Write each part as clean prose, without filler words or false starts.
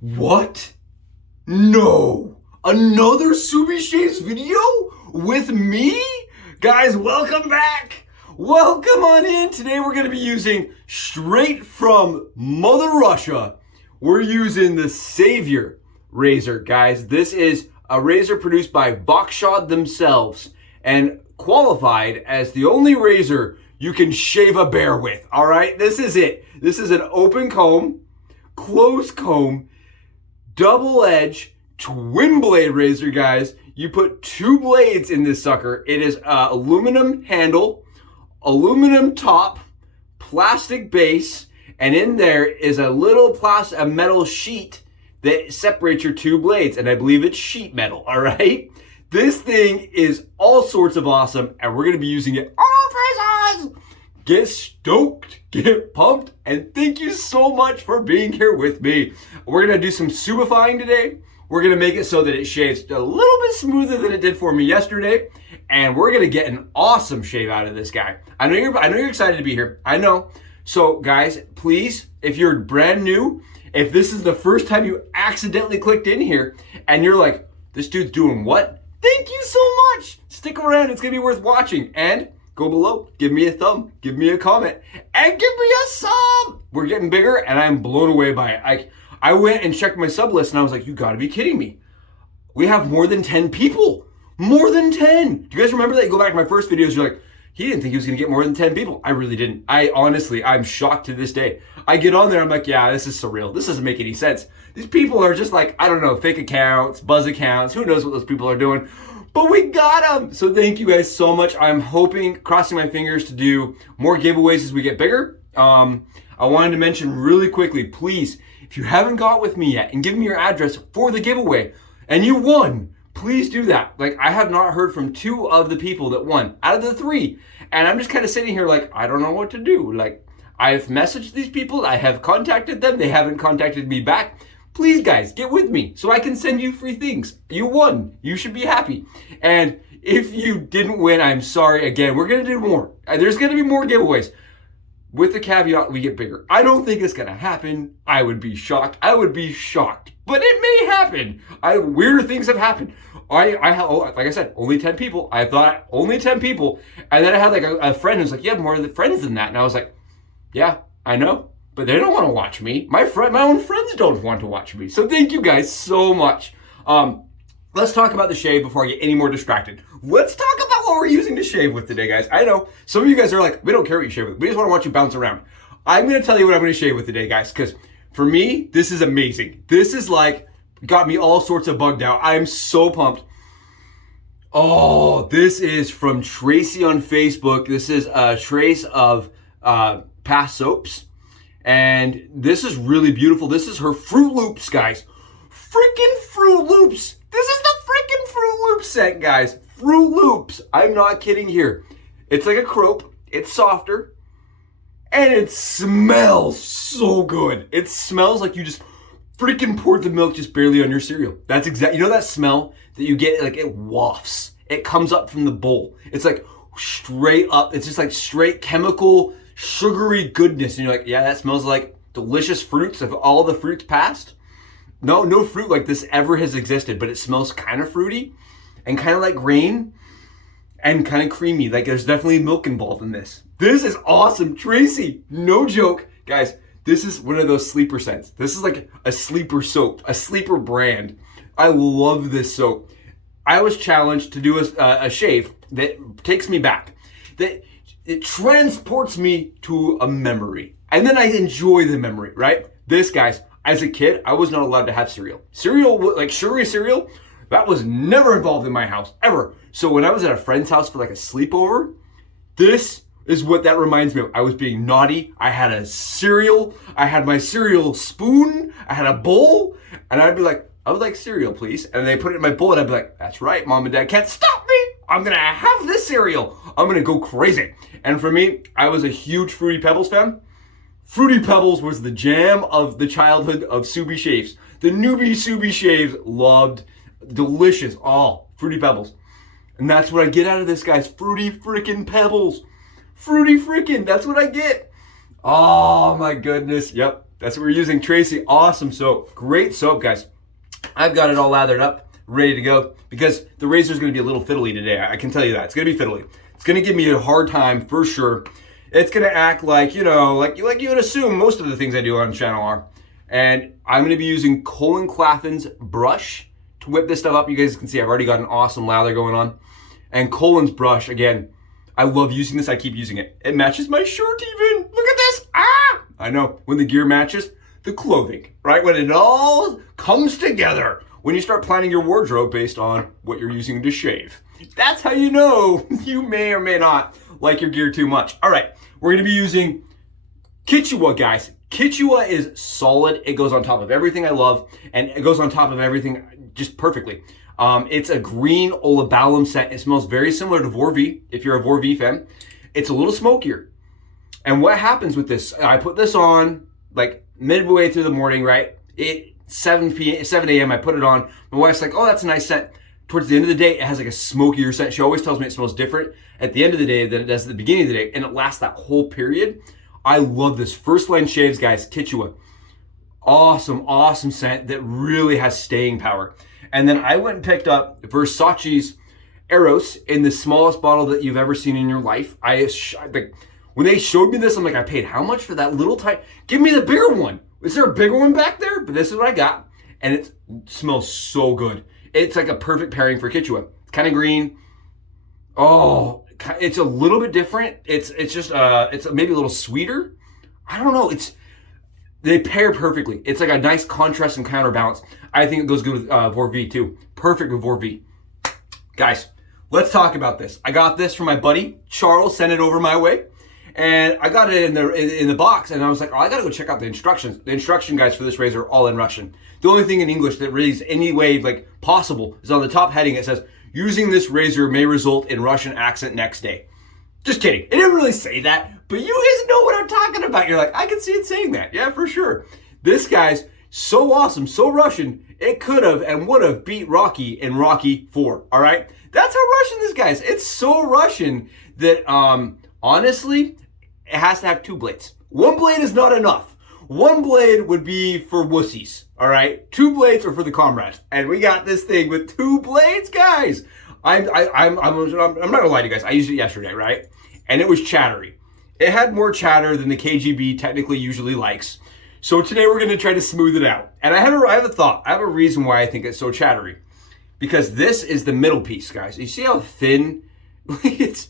What? No! Another Subi Shaves video? With me? Guys, welcome back! Welcome on in! Today we're going to be using, straight from Mother Russia, we're using the Saiver razor, guys. This is a razor produced by Voskhod themselves and qualified as the only razor you can shave a bear with, alright? This is it. This is an open comb, closed comb, double edge, twin blade razor, guys. You put two blades in this sucker. It is aluminum handle, aluminum top, plastic base, and in there is a little a metal sheet that separates your two blades, and I believe it's sheet metal, all right? This thing is all sorts of awesome, and we're gonna be using it on our faces. Get stoked, get pumped, and thank you so much for being here with me. We're gonna do some subifying today. We're gonna make it so that it shaves a little bit smoother than it did for me yesterday, and we're gonna get an awesome shave out of this guy. I know you're excited to be here. I know. So guys, please, if you're brand new, if this is the first time you accidentally clicked in here and you're like, this dude's doing what? Thank you so much. Stick around, it's gonna be worth watching. And go below, give me a thumb, give me a comment, and give me a sub. We're getting bigger and I'm blown away by it. I went and checked my sub list and I was like, you gotta be kidding me. We have more than 10 people. More than 10. Do you guys remember that? You go back to my first videos, you're like, he didn't think he was gonna get more than 10 people. I really didn't. I'm shocked to this day. I get on there, I'm like, yeah, this is surreal. This doesn't make any sense. These people are just like, I don't know, fake accounts, buzz accounts, who knows what those people are doing. But we got them. So thank you guys so much. I'm hoping, crossing my fingers, to do more giveaways as we get bigger. I wanted to mention really quickly, please, if you haven't got with me yet and give me your address for the giveaway and you won, please do that. Like, I have not heard from 2 of the people that won out of the 3. And I'm just kind of sitting here like, I don't know what to do. Like, I've messaged these people, I have contacted them, they haven't contacted me back. Please, guys, get with me so I can send you free things. You won. You should be happy. And if you didn't win, I'm sorry. Again, we're going to do more. There's going to be more giveaways. With the caveat, we get bigger. I don't think it's going to happen. I would be shocked. I would be shocked. But it may happen. Weirder things have happened. Like I said, only 10 people. I thought only 10 people. And then I had like a friend who's like, you have more friends than that. And I was like, yeah, I know. But they don't want to watch me. My own friends don't want to watch me. So thank you guys so much. Let's talk about the shave before I get any more distracted. Let's talk about what we're using to shave with today, guys. I know some of you guys are like, we don't care what you shave with. We just want to watch you bounce around. I'm going to tell you what I'm going to shave with today, guys, because for me, this is amazing. This is like, got me all sorts of bugged out. I'm so pumped. Oh, this is from TRACEY on Facebook. This is a trace of past soaps. And this is really beautiful. This is her Frootloops, guys. Freaking Frootloops. This is the freaking Frootloops scent, guys. Frootloops. I'm not kidding here. It's like a crope. It's softer. And it smells so good. It smells like you just freaking poured the milk just barely on your cereal. That's exactly, you know that smell that you get, like it wafts. It comes up from the bowl. It's like straight up. It's just like straight chemical sugary goodness, and you're like, yeah, that smells like delicious fruits of all the fruits past. No fruit like this ever has existed, but it smells kind of fruity and kind of like rain and kind of creamy. Like there's definitely milk involved in this. This is awesome. TRACEY, no joke. Guys, this is one of those sleeper scents. This is like a sleeper soap, a sleeper brand. I love this soap. I was challenged to do a shave that takes me back. It transports me to a memory. And then I enjoy the memory, right? This, guys, as a kid, I was not allowed to have cereal. Cereal, like sugary cereal, that was never involved in my house, ever. So when I was at a friend's house for like a sleepover, this is what that reminds me of. I was being naughty. I had a cereal. I had my cereal spoon. I had a bowl. And I'd be like, I would like cereal, please. And they put it in my bowl and I'd be like, that's right, Mom and Dad can't stop me. I'm going to have this cereal. I'm going to go crazy. And for me, I was a huge Fruity Pebbles fan. Fruity Pebbles was the jam of the childhood of Subi Shaves. The newbie Subi Shaves loved delicious. Oh, Fruity Pebbles. And that's what I get out of this, guys. Fruity freaking Pebbles. Fruity freaking. That's what I get. Oh, my goodness. Yep. That's what we're using. TRACEY, awesome soap. Great soap, guys. I've got it all lathered up, ready to go, because the razor is going to be a little fiddly today. I can tell you that. It's going to be fiddly. It's going to give me a hard time for sure. It's going to act like, you know, like you would assume most of the things I do on the channel are. And I'm going to be using Cullen brush to whip this stuff up. You guys can see I've already got an awesome lather going on. And Cullen's brush, again, I love using this. I keep using it. It matches my shirt even. Look at this. Ah! I know, when the gear matches the clothing, right? When it all comes together. When you start planning your wardrobe based on what you're using to shave. That's how you know you may or may not like your gear too much. All right, we're gonna be using Kituwah, guys. Kituwah is solid. It goes on top of everything I love, and it goes on top of everything just perfectly. It's a green olabalum scent. It smells very similar to VORV, if you're a VORV fan. It's a little smokier. And what happens with this, I put this on like midway through the morning, right? 7 a.m. I put it on. My wife's like, oh, that's a nice scent. Towards the end of the day, it has like a smokier scent. She always tells me it smells different at the end of the day than it does at the beginning of the day, and it lasts that whole period. I love this. First line shaves, guys, Kituwah. Awesome, awesome scent that really has staying power. And then I went and picked up Versace's EROS in the smallest bottle that you've ever seen in your life. When they showed me this, I'm like, I paid how much for that little tiny? Give me the bigger one. Is there a bigger one back there? But this is what I got, and it smells so good. It's like a perfect pairing for Kituwah. It's kind of green. Oh, it's a little bit different. It's just it's maybe a little sweeter. I don't know. They pair perfectly. It's like a nice contrast and counterbalance. I think it goes good with VORV too. Perfect with VORV. Guys, let's talk about this. I got this from my buddy Charles. Sent it over my way. And I got it in the box, and I was like, oh, I gotta go check out the instructions. The instruction guides for this razor are all in Russian. The only thing in English that reads any way like possible is on the top heading. It says, using this razor may result in Russian accent next day. Just kidding. It didn't really say that, but you guys know what I'm talking about. You're like, I can see it saying that. Yeah, for sure. This guy's so awesome, so Russian, it could have and would have beat Rocky in Rocky 4, all right? That's how Russian this guy is. It's so Russian that, honestly, it has to have 2 blades. 1 blade is not enough. 1 blade would be for wussies, all right? 2 blades are for the comrades. And we got this thing with 2 blades, guys. I'm not gonna lie to you guys. I used it yesterday, right? And it was chattery. It had more chatter than the KGB technically usually likes. So today we're gonna try to smooth it out. And I have a thought. I have a reason why I think it's so chattery. Because this is the middle piece, guys. You see how thin? It's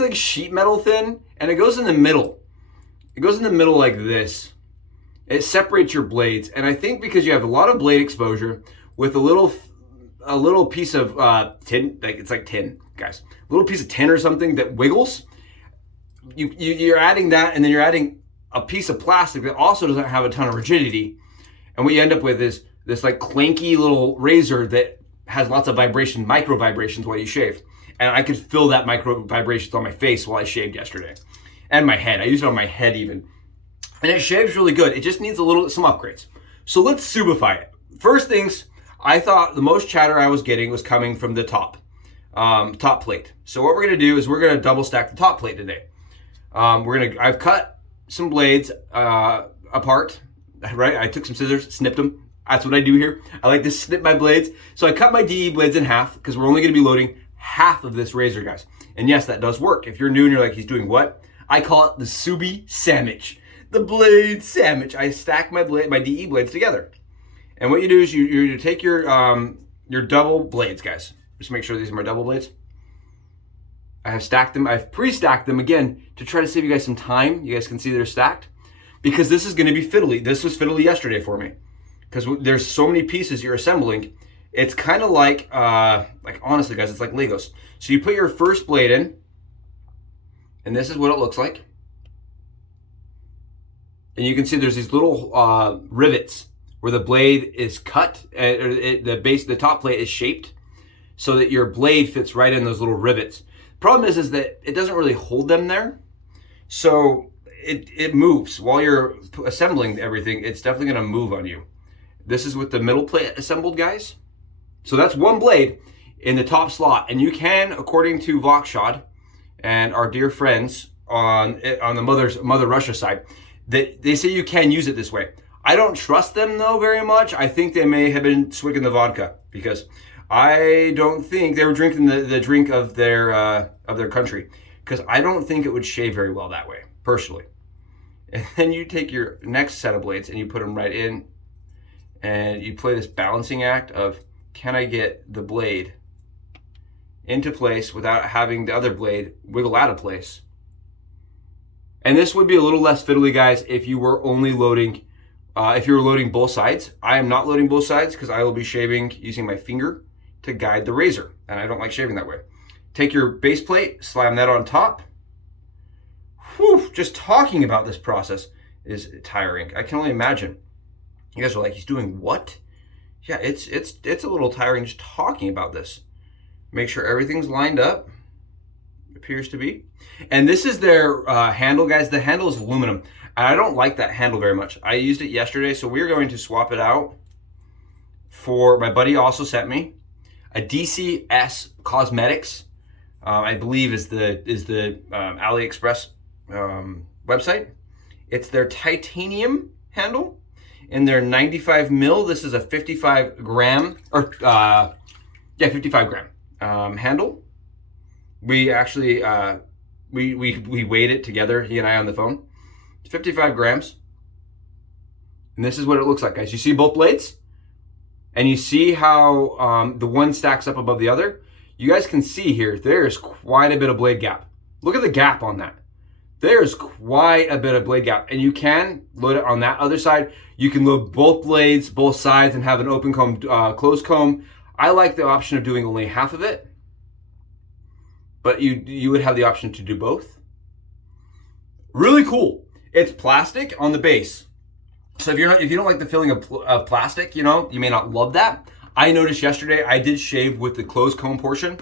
like sheet metal thin, and it goes in the middle. It goes in the middle like this. It separates your blades, and I think because you have a lot of blade exposure with a little piece of tin, like it's like tin, guys. A little piece of tin or something that wiggles. You're adding that, and then you're adding a piece of plastic that also doesn't have a ton of rigidity, and what you end up with is this like clanky little razor that has lots of vibration, micro vibrations while you shave. And I could feel that micro vibrations on my face while I shaved yesterday. And my head. I used it on my head even. And it shaves really good. It just needs some upgrades. So let's subify it. First things, I thought the most chatter I was getting was coming from the top plate. So what we're gonna do is we're gonna double stack the top plate today. I've cut some blades apart, right? I took some scissors, snipped them. That's what I do here. I like to snip my blades. So I cut my DE blades in half because we're only gonna be loading half of this razor, guys. And yes, that does work. If you're new and you're like, he's doing what? I call it the Subi sandwich. The blade sandwich. I stack my DE blades together. And what you do is you take your double blades, guys. Just make sure these are my double blades. I have stacked them. I've pre-stacked them again to try to save you guys some time. You guys can see they're stacked because this is going to be fiddly. This was fiddly yesterday for me because there's so many pieces you're assembling. It's kind of like honestly, guys, it's like Legos. So you put your first blade in, and this is what it looks like. And you can see there's these little rivets where the blade is cut, the top plate is shaped so that your blade fits right in those little rivets. Problem is that it doesn't really hold them there. So it moves. While you're assembling everything, it's definitely gonna move on you. This is with the middle plate assembled, guys. So that's 1 blade in the top slot. And you can, according to Voskhod and our dear friends on the Mother Russia side, that they say you can use it this way. I don't trust them though very much. I think they may have been swigging the vodka because I don't think they were drinking the drink of their country, because I don't think it would shave very well that way, personally. And then you take your next set of blades and you put them right in, and you play this balancing act of, can I get the blade into place without having the other blade wiggle out of place? And this would be a little less fiddly, guys, if you were only loading, if you were loading both sides. I am not loading both sides because I will be shaving using my finger to guide the razor, and I don't like shaving that way. Take your base plate, slam that on top. Whew, just talking about this process is tiring. I can only imagine. You guys are like, he's doing what? Yeah, it's a little tiring just talking about this. Make sure everything's lined up. Appears to be. And this is their handle, guys. The handle is aluminum, and I don't like that handle very much. I used it yesterday, so we're going to swap it out for, my buddy also sent me a DCS Cosmetics, I believe is the AliExpress website. It's their titanium handle in their 95 mil. This is a 55 gram, or 55 gram handle. We actually we weighed it together, he and I, on the phone. It's 55 grams, and this is what it looks like, guys. You see both blades, and you see how the one stacks up above the other. You guys can see here, there's quite a bit of blade gap. Look at the gap on that. There's quite a bit of blade gap, and you can load it on that other side. You can load both blades, both sides, and have an open comb, closed comb. I like the option of doing only half of it, but you would have the option to do both. Really cool. It's plastic on the base, so if you don't like the feeling of plastic, you may not love that. I noticed yesterday I did shave with the closed comb portion,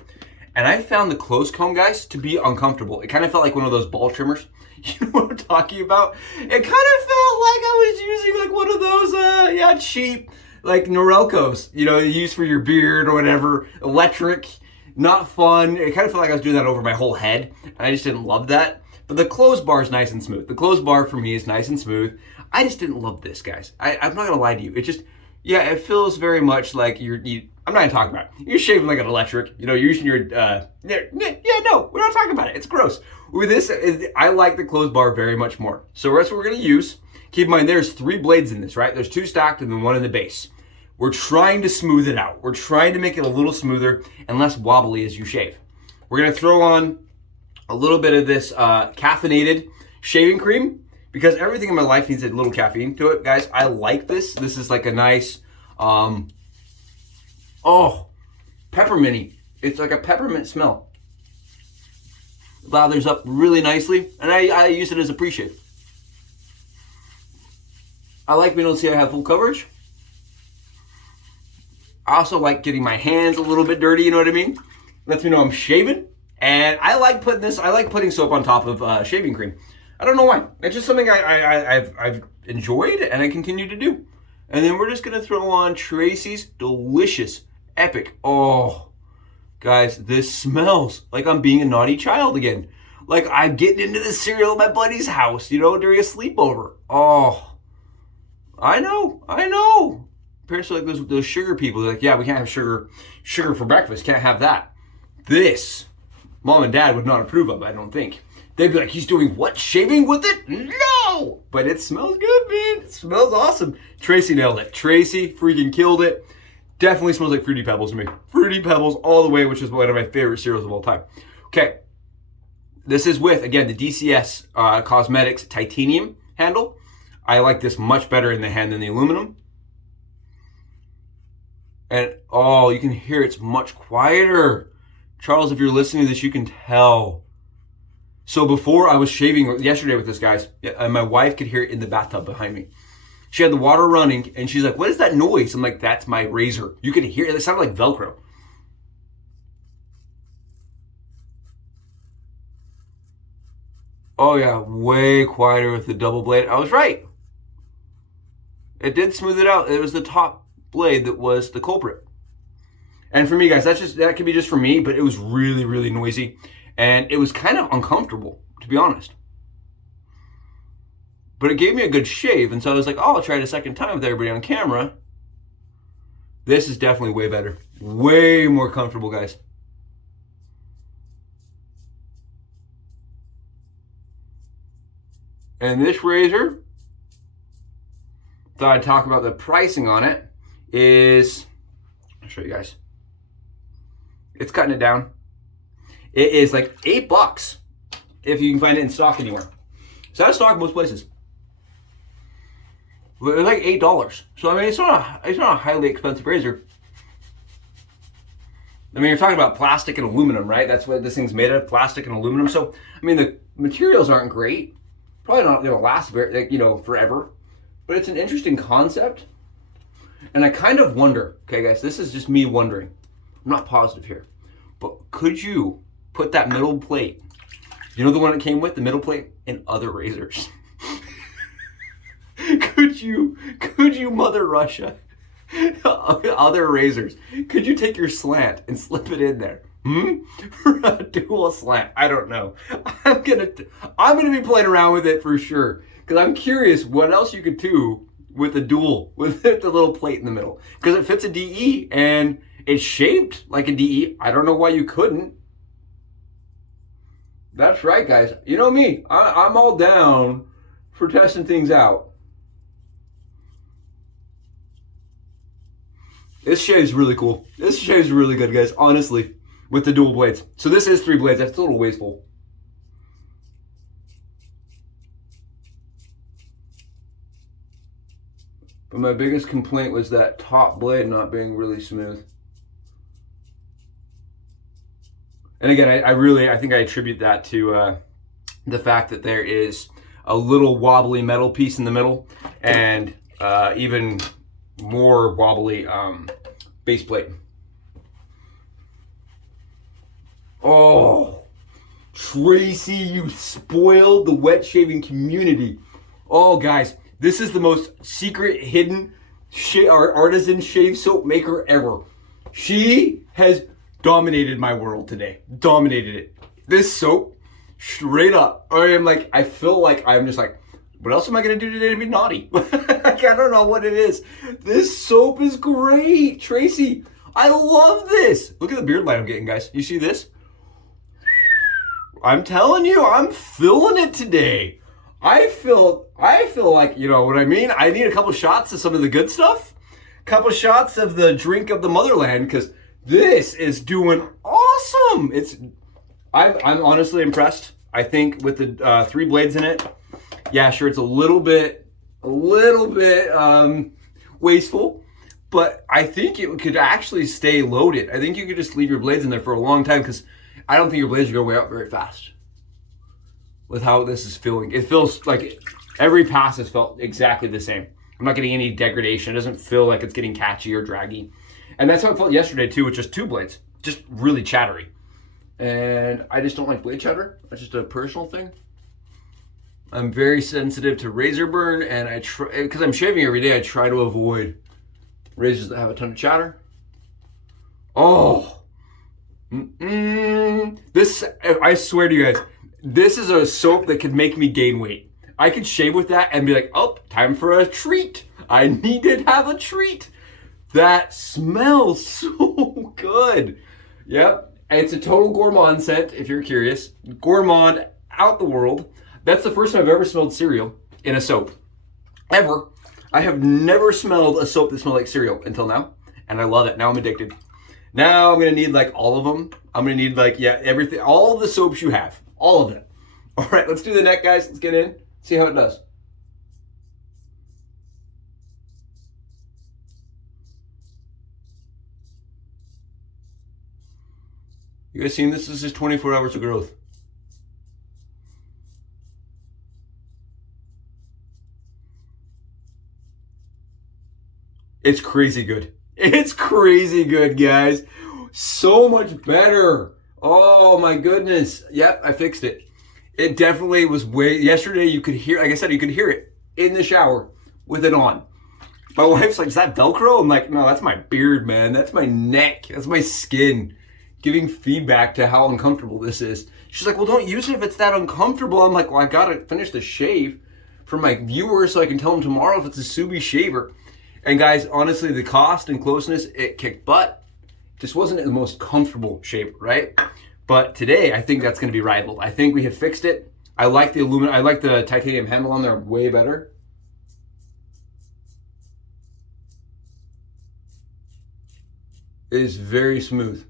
and I found the closed comb, guys, to be uncomfortable. It kind of felt like one of those ball trimmers. You know what I'm talking about? It kind of felt like I was using like one of those, cheap, like Norelcos, used for your beard or whatever, electric, not fun. It kind of felt like I was doing that over my whole head, and I just didn't love that. But the closed bar is nice and smooth. The closed bar for me is nice and smooth. I just didn't love this, guys. I'm not gonna lie to you. It just, it feels very much like I'm not even talking about it. You're shaving like an electric. You're using your, no, we're not talking about it. It's gross. With this, I like the closed bar very much more. So that's what we're gonna use. Keep in mind, there's 3 blades in this, right? There's 2 stacked and then 1 in the base. We're trying to smooth it out. We're trying to make it a little smoother and less wobbly as you shave. We're gonna throw on a little bit of this caffeinated shaving cream, because everything in my life needs a little caffeine to it, guys. I like this. This is like a nice, pepperminty. It's like a peppermint smell. Lathers up really nicely, and I use it as a pre-shave. I like being able to see I have full coverage. I also like getting my hands a little bit dirty, you know what I mean? Lets me know I'm shaving. And I like putting soap on top of shaving cream. I don't know why. It's just something I've enjoyed and I continue to do. And then we're just gonna throw on TRACEY's delicious, epic. Oh, guys, this smells like I'm being a naughty child again. Like I'm getting into the cereal at my buddy's house, during a sleepover. Oh, I know. Parents are like those sugar people. They're like, yeah, we can't have sugar for breakfast. Can't have that. This, Mom and Dad would not approve of, I don't think. They'd be like, he's doing what? Shaving with it? No! But it smells good, man. It smells awesome. TRACEY nailed it. TRACEY freaking killed it. Definitely smells like Fruity Pebbles to me. Fruity Pebbles all the way, which is one of my favorite cereals of all time. Okay. This is with, again, the DCS Cosmetics titanium handle. I like this much better in the hand than the aluminum. And, you can hear it's much quieter. Charles, if you're listening to this, you can tell. So before I was shaving yesterday with this, guys, and my wife could hear it in the bathtub behind me. She had the water running, and she's like, what is that noise? I'm like, that's my razor. You could hear it. It sounded like Velcro. Oh, yeah, way quieter with the double blade. I was right. It did smooth it out. It was the top blade that was the culprit. And for me, guys, that could be just for me, but it was really, really noisy. And it was kind of uncomfortable, to be honest. but it gave me a good shave. And so I was like, oh, I'll try it a second time with everybody on camera. This is definitely way better. Way more comfortable, guys. And this razor, thought I'd talk about the pricing on it, is, I'll show you guys. It's cutting it down. It is like $8 if you can find it in stock anywhere. It's out of stock most places. But it's like $8. So I mean, it's not a highly expensive razor. I mean, you're talking about plastic and aluminum, right? That's what this thing's made of, plastic and aluminum. So I mean, the materials aren't great. Probably not going to last very, forever. But it's an interesting concept. And I kind of wonder, okay, guys, this is just me wondering. I'm not positive here. But could you put that middle plate, you know the one it came with, the middle plate, in other razors? Could you Mother Russia, other razors? Could you take your slant and slip it in there? For a dual slant? I don't know. I'm gonna be playing around with it for sure, because I'm curious what else you could do with the dual, with the little plate in the middle, because it fits a DE and it's shaped like a DE. I don't know why you couldn't. That's right, guys. You know me. I'm all down for testing things out. This shave's really cool. This shave's really good, guys, honestly, with the dual blades. So this is 3 blades. That's a little wasteful. But my biggest complaint was that top blade not being really smooth. And again, I think I attribute that to the fact that there is a little wobbly metal piece in the middle, and even more wobbly base plate. Oh, Tracy, you spoiled the wet shaving community. Oh, guys, this is the most secret, hidden artisan shave soap maker ever. She has dominated my world today. Dominated it. This soap, straight up. I feel like I'm just like, what else am I going to do today to be naughty? I don't know what it is. This soap is great. Tracy, I love this. Look at the beard line I'm getting, guys. You see this? I'm telling you, I'm feeling it today. I feel like, you know what I mean? I need a couple shots of some of the good stuff. A couple shots of the drink of the motherland, because this is doing awesome. I'm honestly impressed. I think with the 3 blades in it, yeah, sure, it's a little bit wasteful, but I think it could actually stay loaded. I think you could just leave your blades in there for a long time, because I don't think your blades are going to wear out very fast with how this is feeling. It feels like every pass has felt exactly the same. I'm not getting any degradation. It doesn't feel like it's getting catchy or draggy. And that's how it felt yesterday too, with just 2 blades, just really chattery. And I just don't like blade chatter. That's just a personal thing. I'm very sensitive to razor burn, and I try, because I'm shaving every day, I try to avoid razors that have a ton of chatter. Oh, this, I swear to you guys, this is a soap that could make me gain weight. I could shave with that and be like, oh, time for a treat. I need to have a treat. That smells so good. Yep, it's a total gourmand scent, if you're curious. Gourmand out the world. That's the first time I've ever smelled cereal in a soap. Ever. I have never smelled a soap that smelled like cereal until now, and I love it. Now I'm addicted. Now I'm gonna need like all of them. I'm gonna need like, yeah, everything, all the soaps you have, all of it. All right, let's do the neck, guys. Let's get in, see how it does. You guys seen this? This is 24 hours of growth. It's crazy good. It's crazy good, guys. So much better. Oh my goodness. Yep, I fixed it. It definitely was yesterday you could hear, like I said, you could hear it in the shower with it on. My wife's like, is that Velcro? I'm like, no, that's my beard, man. That's my neck. That's my skin giving feedback to how uncomfortable this is. She's like, well, don't use it if it's that uncomfortable. I'm like, well, I gotta finish the shave. for my viewers so I can tell them tomorrow if it's a Subi shaver. And guys, honestly, the cost and closeness, it kicked butt. Just wasn't the most comfortable shaver, right? But today, I think that's gonna be rivaled. I think we have fixed it. I like the aluminum, I like the titanium handle on there way better. It is very smooth.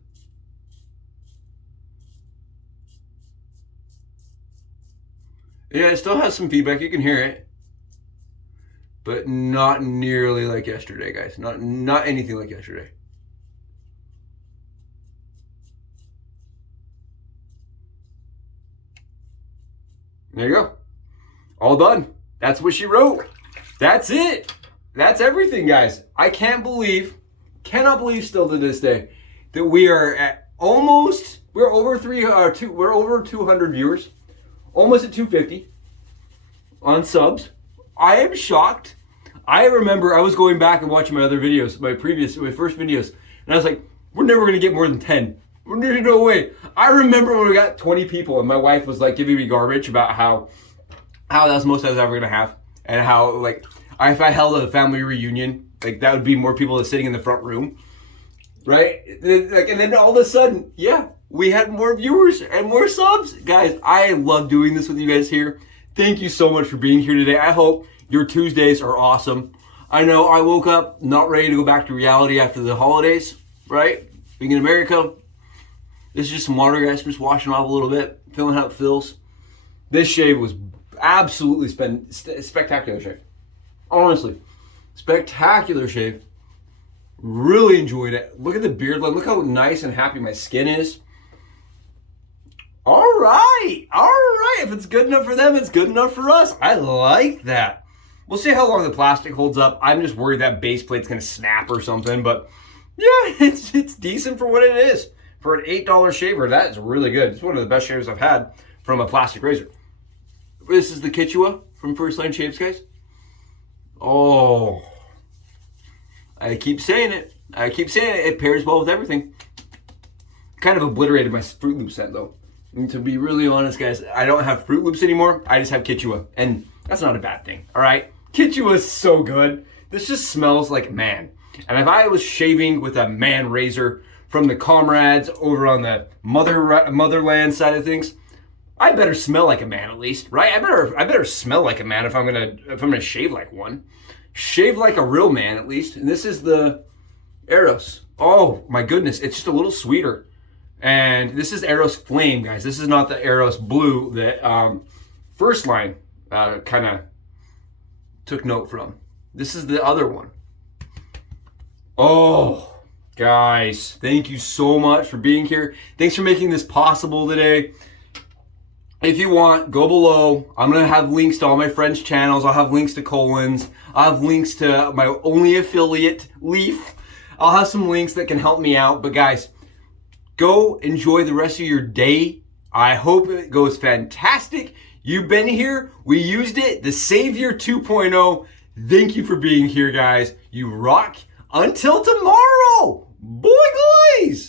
Yeah, it still has some feedback, you can hear it. But not nearly like yesterday, guys. Not anything like yesterday. There you go. All done. That's what she wrote. That's it. That's everything, guys. I cannot believe still to this day that we are at almost, we're over 200 viewers, almost at 250 on subs. I am shocked. I remember I was going back and watching my other videos, my first videos, and I was like, we're never gonna get more than 10. There's no way. I remember when we got 20 people and my wife was like giving me garbage about how that was the most I was ever gonna have, and how like if I held a family reunion, like that would be more people sitting in the front room, right? Like, and then all of a sudden, yeah, we had more viewers and more subs. Guys, I love doing this with you guys here. Thank you so much for being here today. I hope your Tuesdays are awesome. I know I woke up not ready to go back to reality after the holidays, right? Being in America, this is just some water, guys. Just washing off a little bit, feeling how it feels. This shave was absolutely spectacular shave. Honestly, spectacular shave. Really enjoyed it. Look at the beard line. Look how nice and happy my skin is. All right. If it's good enough for them, it's good enough for us. I like that. We'll see how long the plastic holds up. I'm just worried that base plate's gonna snap or something, but yeah, it's decent for what it is. For an $8 shaver, that is really good. It's one of the best shavers I've had from a plastic razor. This is the Kituwah from First Line Shaves, guys. Oh, I keep saying it. It pairs well with everything. Kind of obliterated my Fruit Loop scent though. And to be really honest, guys, I don't have Fruit Loops anymore. I just have Kituwah, and that's not a bad thing. All right, Kituwah is so good. This just smells like man. And if I was shaving with a man razor from the comrades over on the motherland side of things, I better smell like a man at least, right? I better smell like a man if I'm gonna shave like one. Shave like a real man at least. And this is the EROS. Oh my goodness, it's just a little sweeter. And this is EROS Flame, guys. This is not the EROS Blue that First Line kind of took note from. This is the other one. Oh, guys, thank you so much for being here. Thanks for making this possible today. If you want, go below. I'm going to have links to all my friends' channels. I'll have links to Cullen's. I'll have links to my only affiliate, Leaf. I'll have some links that can help me out. But guys, go enjoy the rest of your day. I hope it goes fantastic. You've been here. We used it. The Savior 2.0. Thank you for being here, guys. You rock. Until tomorrow. Boy, guys.